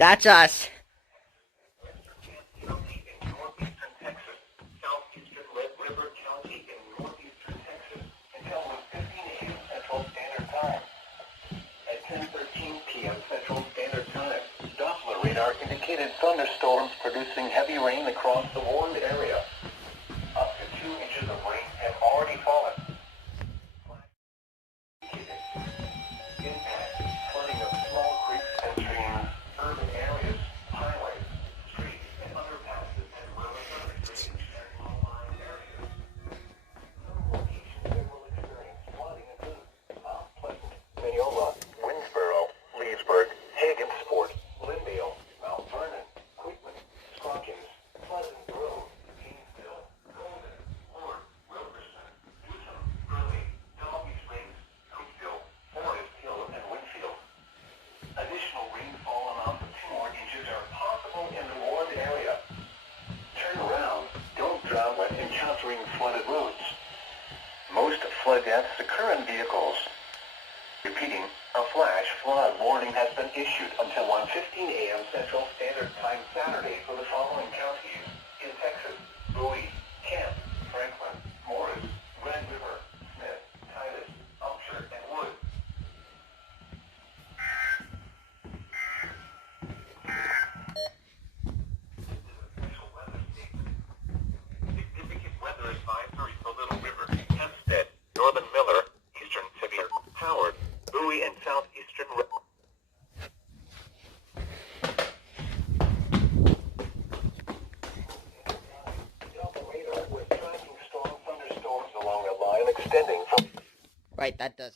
That's us. Radar indicated thunderstorms producing heavy rain across the warned area. Up to 2 inches of rain have already fallen. Impact, flooding of small creeks and streams, urban areas, highways, streets, and underpasses, and roads and low-lying areas. Some locations that will experience flooding include Mount Pleasant, Mineola, Winsboro, Leesburg, Hagensport, Lindale, Mount Vernon, Quitman, Scroggins, Pleasant Grove, Gainesville, Golden, Lord, Wilkerson, Newton, Burley, Dolby Springs, Cookville, Forest Hill, and Winfield. Additional rainfall amounts of 2 more inches are possible in the warned area. Turn around. Don't drown when encountering flooded roads. Most flood deaths occur in vehicles. Repeating, a flash flood warning has been issued until 1:15 a.m. Central Standard Time Saturday for the following counties in Texas: Bowie, Kent, Franklin, Morris, Red River, Smith, Titus, Upshur, and Wood. Special weather statement. Significant weather advisory for Little River, Hempstead, Northern Miller, Eastern Sevier, Howard, Bowie, and Southeastern. Radar was tracking strong thunderstorms along a line extending from Right, that does.